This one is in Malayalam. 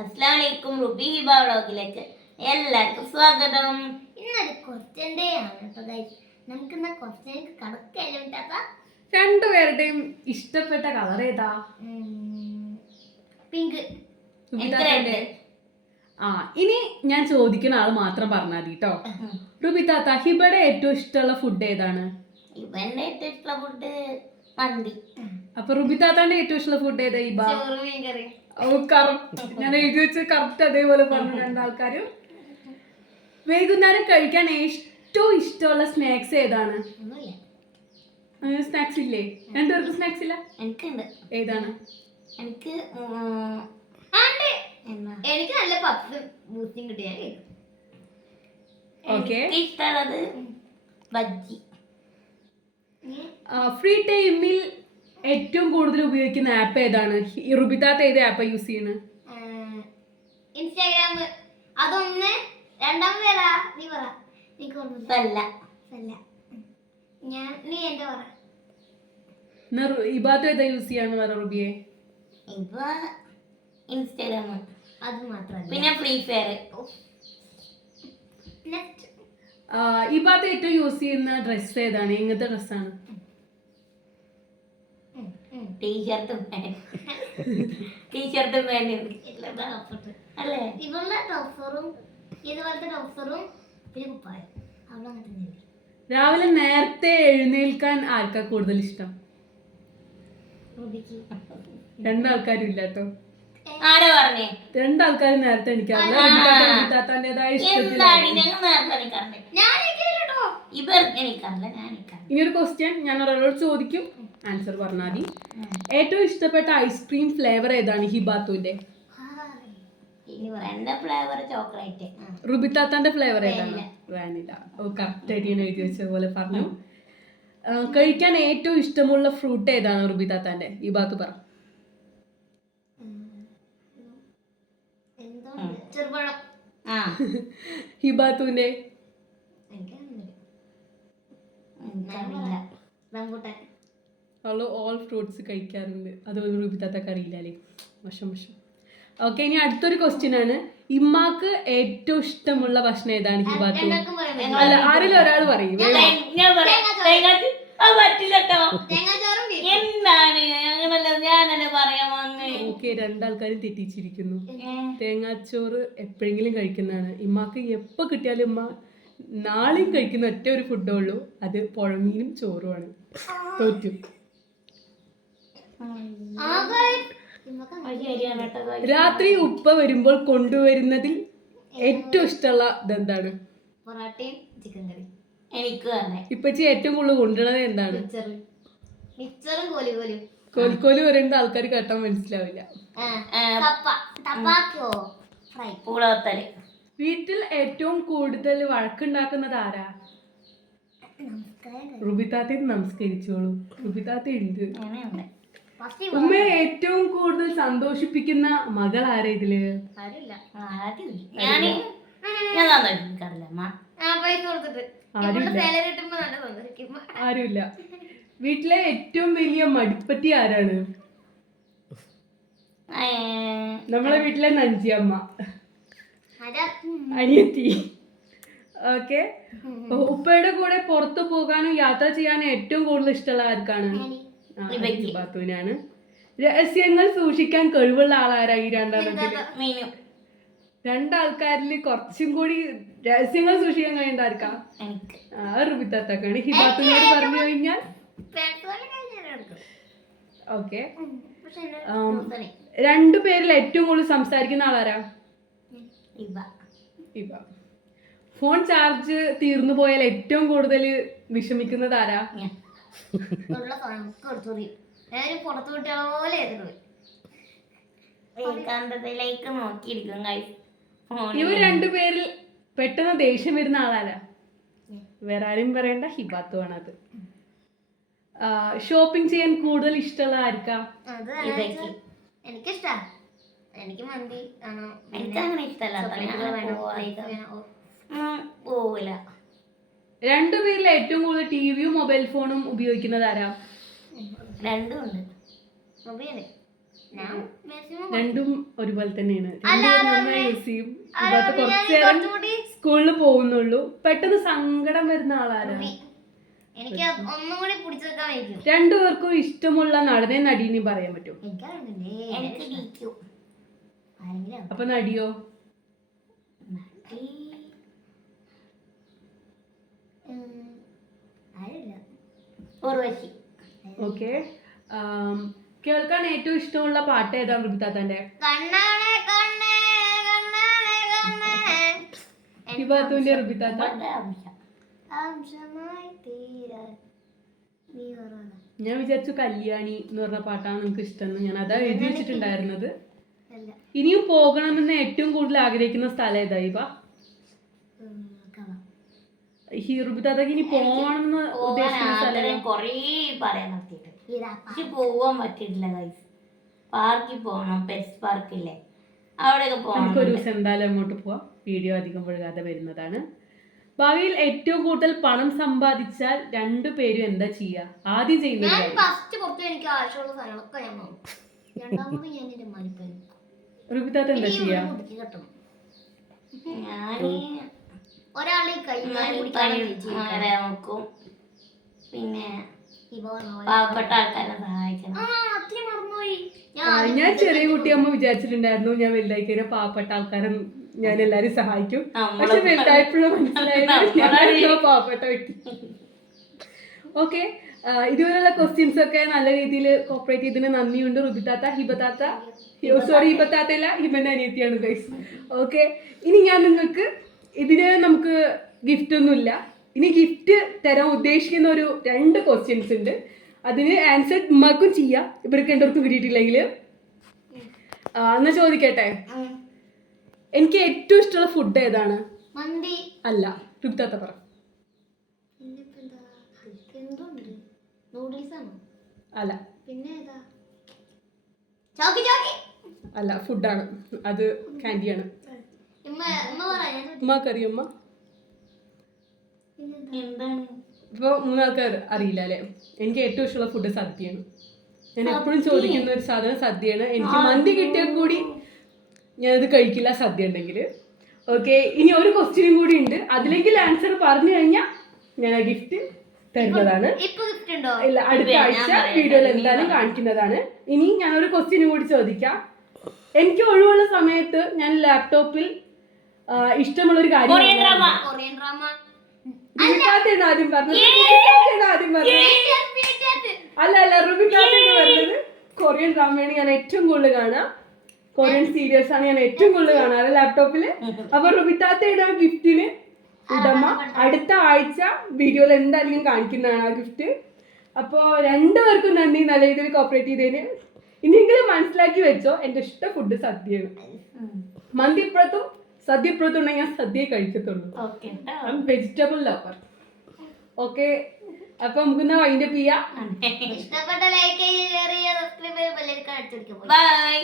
അസ്സലാമലൈക്കും റുബി ഹിബ വ്ളോഗിലേക്ക് എല്ലാവർക്കും സ്വാഗതം. ഇന്നൊരു ക്വസ്റ്റ്യൻ ഡേ ആണ് കേട്ടോ ഗൈസ്. നമുക്ക് ഇന്ന് ക്വസ്റ്റ്യൻ കടക്കാലും രണ്ടുപേരുടെയും ഇഷ്ടപ്പെട്ട കളർ ഏതാ? പിങ്ക്. ഇനി ഞാൻ ചോദിക്കുന്ന ആള് മാത്രം പറഞ്ഞാൽ മതി കേട്ടോ. റുബി താത്ത, ഹിബയുടെ ഏറ്റവും ഇഷ്ടമുള്ള ഫുഡ് ഏതാണ്? ഇവന്റെ ഏറ്റവും ഇഷ്ടമുള്ള ഫുഡ് മന്തി. അപ്പൊ റുബി താത്താന്റെ ഏറ്റവും ഇഷ്ടമുള്ള ഫുഡ് ഏതാ? ഹിബ ഞാൻ എഴുതി വെച്ച് കറക്റ്റ് അതേപോലെ പറഞ്ഞു രണ്ടാൾക്കാരും. വൈകുന്നേരം കഴിക്കാൻ ഏറ്റവും ഇഷ്ടമുള്ള സ്നാക്സ് ഏതാണ്? അങ്ങനെ സ്നാക്സ് ഇല്ലേ? രണ്ടുപേർക്ക് സ്നാക്സ് ഇല്ല? എനിക്കുണ്ട്. ഏതാണ്? എനിക്ക് എനിക്ക് നല്ല പപ്സും ബൂസ്റ്റും കിട്ടിയാ ഇഷ്ടമുള്ളത് ബജ്ജി. ഫ്രീ ടൈമിൽ ഏറ്റവും കൂടുതൽ ഉപയോഗിക്കുന്ന ആപ്പ് ഏതാണ്? റുബിതാത്ത ഏത് ആപ്പാ യൂസ് ചെയ്യുന്നത്? ഇൻസ്റ്റാഗ്രാം. അതൊന്ന്. രണ്ടാമത് ഏതാ? നീ പറ. നീ എന്റെ പറ. ഇബാത്ത് ഏതാ യൂസ് ചെയ്യാന്ന് പറ റുബിയെ. ഇൻസ്റ്റാഗ്രാം. അത് മാത്രമല്ല പിന്നെ ഫ്രീ ഫയർ. ഇബാത്ത് ഏറ്റവും യൂസ് ചെയ്യുന്ന ഡ്രസ് ഏതാണ്? എങ്ങനത്തെ ഡ്രസ്സാണ്? ടീഷർട്ടും അല്ലേ? ഇവളുടെ ട്രൗസറും ഇതുപോലത്തെ ട്രൗസറും പിന്നെ കുപ്പായം. അവളെ അങ്ങനെ. രാവിലെ നേരത്തെ എഴുന്നേൽക്കാൻ ആർക്കാ കൂടുതൽ ഇഷ്ടം? രണ്ടാൾക്കാരും ഇല്ല കേട്ടോ. ആരാ പറഞ്ഞേ? രണ്ടാൾക്കാരും നേരത്തെ എണീക്കാറില്ല. ഇനിയൊരു ക്വസ്റ്റ്യൻ ഞാൻ ഒരാളോട് ചോദിക്കും, ആൻസർ പറഞ്ഞാൽ മതി. ഏറ്റവും ഇഷ്ടപ്പെട്ട ഐസ്ക്രീം ഫ്ലേവർ ഏതാണ് ഹിബാത്തുവിന്റെ? റുബിത്താത്താന്റെ ഫ്ലേവർ ഏതാണ്? വാനില. കറക്റ്റ് ആയിട്ട് ഞാൻ എഴുതി വെച്ച പോലെ പറഞ്ഞു. കഴിക്കാൻ ഏറ്റവും ഇഷ്ടമുള്ള ഫ്രൂട്ട് ഏതാണ് റുബിത്താത്താന്റെ? ഹിബാത്തു പറ. ഹിബാത്തുവിന്റെ? അവള് ഓൾ ഫ്രൂട്ട്സ് കഴിക്കാറുണ്ട്. അതുപോലെ റുബിത്താത്തക്ക് അറിയില്ലേ? മോശം. ഓക്കെ, ഇനി അടുത്തൊരു ക്വസ്റ്റ്യൻ ആണ്. ഇമ്മാക്ക് ഏറ്റവും ഇഷ്ടമുള്ള ഭക്ഷണം ഏതാണ് ഹിബാത്തു? അല്ല, ആരെങ്കിലും ഒരാൾ പറയും. ഓക്കെ, രണ്ടാൾക്കാരും തെറ്റിച്ചിരിക്കുന്നു. തേങ്ങാച്ചോറ് എപ്പോഴെങ്കിലും കഴിക്കുന്നതാണ്. ഇമ്മാക്ക് എപ്പോ കിട്ടിയാലും ഇമ്മ നാളെയും കഴിക്കുന്ന ഒറ്റ ഒരു ഫുഡേ ഉള്ളൂ, അത് പുഴമീനും ചോറുമാണ്. തോറ്റു. രാത്രി ഉപ്പ വരുമ്പോൾ കൊണ്ടുവരുന്നതിൽ ഏറ്റവും ഇഷ്ടമുള്ള ഇതെന്താണ്? ഇപ്പച്ചി ഏറ്റവും കൂടുതൽ കൊണ്ടുവരുന്നത് എന്താണ്? കോലിക്കോല് പറയുന്നത് ആൾക്കാർ കേട്ടാൻ മനസ്സിലാവില്ല. വീട്ടിൽ ഏറ്റവും കൂടുതൽ വഴക്കുണ്ടാക്കുന്നത് ആരാ? റുബിതാത്ത നമസ്കരിച്ചോളൂ. റുബിതാത്ത ഉണ്ട്. ഉമ്മയെ ഏറ്റവും കൂടുതൽ സന്തോഷിപ്പിക്കുന്ന മകൾ ആരാ ഇതില്? ആരുമില്ല. വീട്ടിലെ ഏറ്റവും വലിയ മടിപ്പറ്റി ആരാണ്? നമ്മളെ വീട്ടിലെ നഞ്ചിയമ്മ, അനിയത്തി. ഓക്കെ, ഉപ്പയുടെ കൂടെ പുറത്തു പോകാനും യാത്ര ചെയ്യാനും ഏറ്റവും കൂടുതൽ ഇഷ്ടമുള്ള ആർക്കാണ്? ഹിബാത്തുവിനാണ്. രഹസ്യങ്ങൾ സൂക്ഷിക്കാൻ കഴിവുള്ള ആളാരാ ഈ രണ്ടാൾക്കാരിൽ കുറച്ചും കൂടി രഹസ്യങ്ങൾ സൂക്ഷിക്കാൻ കഴിയേണ്ട ആർക്കാ? റുബിത്താത്താക്കാണ്. ഹിബാത്തുവിനോട് പറഞ്ഞു കഴിഞ്ഞാൽ ഓക്കെ. രണ്ടുപേരിൽ ഏറ്റവും കൂടുതൽ സംസാരിക്കുന്ന ആളാരാ? ഇബ. ഫോൺ ചാർജ് തീർന്നു പോയാൽ ഏറ്റവും കൂടുതൽ വിഷമിക്കുന്നത് ആരാ? ഇവർ രണ്ടുപേരിൽ പെട്ടെന്ന് ദേഷ്യം വരുന്ന ആളാരാ? വേറെ ആരും പറയണ്ട, ഹിബാത്തു ആണ് അത്. ഷോപ്പിംഗ് ചെയ്യാൻ കൂടുതൽ ഇഷ്ടമുള്ള ആർക്കാ? എനിക്കിഷ്ട. എനിക്ക് മന്തി ആണോ? എനിക്കങ്ങനെ ഇഷ്ടമല്ല. രണ്ടുപേരിൽ ഏറ്റവും കൂടുതൽ ടിവിയും മൊബൈൽ ഫോണും ഉപയോഗിക്കുന്നത് ആരാ? രണ്ടും ഉണ്ട്. ഞാൻ maximum രണ്ടും ഒരുപോലെ തന്നെയാണ്. അല്ല, രണ്ടും അത് നന്നായി യൂസ് ചെയ്യും. അല്ല, ഹിബാത്ത് അത് ഞാൻ കുറച്ച് നേരം കുറച്ചുകൂടി സ്കൂളിൽ പോകുന്നുള്ളൂ. പെട്ടെന്ന് സങ്കടം വരുന്ന ആളാരാ? എനിക്ക് ഒന്നും കൂടി പിടിച്ചു വെക്കാൻ വയ്ക്കും. രണ്ടുപേർക്കും ഇഷ്ടമുള്ള നടനെ നടീനെ പറയാൻ പറ്റും. എനിക്കറിയില്ലേ, എനിക്ക് ഡിക്യു. ആരെങ്കിലും അപ്പൊ നടിയോ? ആരില്ല. ഉർവശി. ഓക്കെ. കേൾക്കാൻ ഏറ്റവും ഇഷ്ടമുള്ള പാട്ട് ഏതാ റുബിത്താത്തന്റെ? കണ്ണാണേ കണ്ണേ കണ്ണാണേ കണ്ണേ ഹിബാത്തുവിന്റെ റുബിത്താത്ത? അവളുടെ അംശം. അംശമായി തീരാൻ നീ ഓർമ്മ. ഞാൻ വിചാരിച്ചു കല്യാണി എന്ന് പറഞ്ഞ പാട്ടാണ് നിങ്ങൾക്ക് ഇഷ്ടം. ഞാൻ അതാ എഴുതി വെച്ചിട്ടുണ്ടായിരുന്നത്. അല്ല, ഇനിയും പോകണമെന്ന് ഏറ്റവും കൂടുതൽ ആഗ്രഹിക്കുന്ന സ്ഥലം ഏതാ ഇവ? കാണാം. റുബിത്താത്തക്ക് ഇനി പോകണമെന്ന് ഉദ്ദേശിക്കുന്ന സ്ഥലം ആഗ്രഹം കൊറേ പറയാൻ നിർത്തിയിട്ട് ഇതാ പക്ഷെ പോവാൻ പറ്റിയിട്ടില്ല ഗൈസ്. പാർക്കിൽ പോകണം, പെറ്റ്സ് പാർക്കില്ലേ, അവിടെയൊക്കെ പോകണം. നമുക്ക് ഒരു ദിവസം എന്തായാലും അങ്ങോട്ട് പോവാം. വീഡിയോ അധികം വൈകാതെ വരുന്നതാണ്. ഭാവിയിൽ ഏറ്റവും കൂടുതൽ പണം സമ്പാദിച്ചാൽ രണ്ടുപേരും എന്താ ചെയ്യാ? ആദ്യം ചെയ്യുന്നത് ഞാൻ ഫസ്റ്റ് പുറത്ത് എനിക്ക് ആവശ്യമുള്ള സാധനങ്ങളൊക്കെ ഞാൻ വാങ്ങും. രണ്ടാമത് ഞാൻ എന്റെ മരിപ്പൻ റുബിത്താത്ത എന്താ ചെയ്യാ? കുടിക്ക് കെട്ടണം. ഞാന് ഒരാളെ കൈ അങ്ങനെ നോക്കും. പിന്നെ ഇപ്പൊ പാവപ്പെട്ട ആൾക്കാരെ സഹായിക്കണം. അത്രയും മറന്നുപോയി. ഞാൻ ചെറിയ കുട്ടിയമ്മ വിചാരിച്ചിട്ടുണ്ടായിരുന്നു ഞാൻ വലുതായി കഴിഞ്ഞാൽ പാവപ്പെട്ട ആൾക്കാരെ ഞാൻ എല്ലാരും സഹായിക്കും. പക്ഷെ വലുതായപ്പോഴും മനസ്സിലായത് ഞാനാണല്ലോ പാവപ്പെട്ട വ്യക്തി. ഓക്കെ, ഇതുപോലുള്ള ക്വസ്റ്റ്യൻസ് ഒക്കെ നല്ല രീതിയിൽ കോപ്പറേറ്റ് ചെയ്തതിന് നന്ദിയുണ്ട് റുബിത്താത്ത. ഹിബത്താത്ത, സോറി ഹിബത്താത്തല്ല, ഹിബന്റെ അനിയത്തിയാണ് ഗൈസ്. ഓക്കെ, ഇനി ഞാൻ നിങ്ങൾക്ക് ഇതിന് നമുക്ക് ഗിഫ്റ്റ് ഒന്നുമില്ല. ഇനി ഗിഫ്റ്റ് തരാൻ ഉദ്ദേശിക്കുന്ന ഒരു 2 ക്വസ്റ്റ്യൻസ് ഉണ്ട്. അതിന് ആൻസർ ഉമ്മാക്കും ചെയ്യാം, ഇവർക്ക് രണ്ടുപേർക്കും കിട്ടിയിട്ടില്ലെങ്കിൽ. എന്നാ ചോദിക്കട്ടെ, എനിക്ക് ഏറ്റവും ഇഷ്ടമുള്ള ഫുഡ് ഏതാണ്? മന്തി. അല്ല, റുബിത്താത്ത പറ. എന്തുണ്ട്? നൂഡിൽസ് ആണോ? അല്ല. പിന്നെ ഏതാ? ചോക്കി ചോക്കി. അല്ല, ഫുഡാണ്. അത് ക്യാൻഡിയാണ്. ഉമ്മക്കറിയോ? ഉമ്മ എന്താണ്? ഇപ്പൊ 3 ആൾക്കാർ അറിയില്ല അല്ലെ? എനിക്ക് ഏറ്റവും ഇഷ്ടമുള്ള ഫുഡ് സദ്യയാണ്. ഞാൻ എപ്പോഴും ചോദിക്കുന്ന ഒരു സാധനം സദ്യയാണ്. എനിക്ക് മന്തി കിട്ടിയാൽ കൂടി ഞാനത് കഴിക്കില്ല സദ്യ ഉണ്ടെങ്കിൽ. ഓക്കെ, ഇനി ഒരു ക്വസ്റ്റ്യനും കൂടി ഉണ്ട്. അതിലെങ്കിൽ ആൻസർ പറഞ്ഞു കഴിഞ്ഞാൽ ഞാൻ ആ ഗിഫ്റ്റ് തരുന്നതാണ്. ഇല്ല, അടുത്ത ആഴ്ച വീഡിയോയിൽ എന്തായാലും കാണിക്കുന്നതാണ്. ഇനി ഞാൻ ഒരു ക്വസ്റ്റ്യനും കൂടി ചോദിക്കാം. എനിക്ക് ഒഴിവുള്ള സമയത്ത് ഞാൻ ലാപ്ടോപ്പിൽ ഇഷ്ടമുള്ള ഒരു കാര്യം കൊറിയൻ ഡ്രാമ. ആദ്യം പറഞ്ഞത്. അല്ല, റുബിത്താത്തയാണ് പറഞ്ഞത്. കൊറിയൻ ഡ്രാമയാണ് ഞാൻ ഏറ്റവും കൂടുതൽ കാണാം. കൊറിയൻ സീരിയൽസ് ആണ് ഞാൻ ഏറ്റവും കൂടുതൽ കാണാറ് ലാപ്ടോപ്പില്. അപ്പൊ റുബിത്താത്തയുടെ ഗിഫ്റ്റിന് ഉടമ അടുത്ത ആഴ്ച വീഡിയോയിൽ എന്തായാലും കാണിക്കുന്നതാണ് ആ ഗിഫ്റ്റ്. അപ്പോ രണ്ടുപേർക്കും നന്ദി, നല്ല രീതിയിൽ കോപ്പറേറ്റ് ചെയ്തതിന്. ഇനിയെങ്കിലും മനസ്സിലാക്കി വെച്ചോ, എന്റെ ഇഷ്ട ഫുഡ് സദ്യയാണ്. മന്തി ഇപ്പുറത്തും സദ്യ ഇപ്പുറത്തും ഉണ്ടെങ്കിൽ ഞാൻ സദ്യ കഴിക്കത്തുള്ളൂ. Vegetable lover. ഓക്കെ, അപ്പൊ നമുക്ക് വൈൻഡപ്പ് ചെയ്യാം. ഇഷ്ടപ്പെട്ട ലൈക്ക് ചെയ്യുക, ഷെയർ ചെയ്യുക, സബ്സ്ക്രൈബ് ചെയ്യുക, ബെൽ ഐക്കൺ അടിച്ചു കൊടുക്കുക. ബൈ.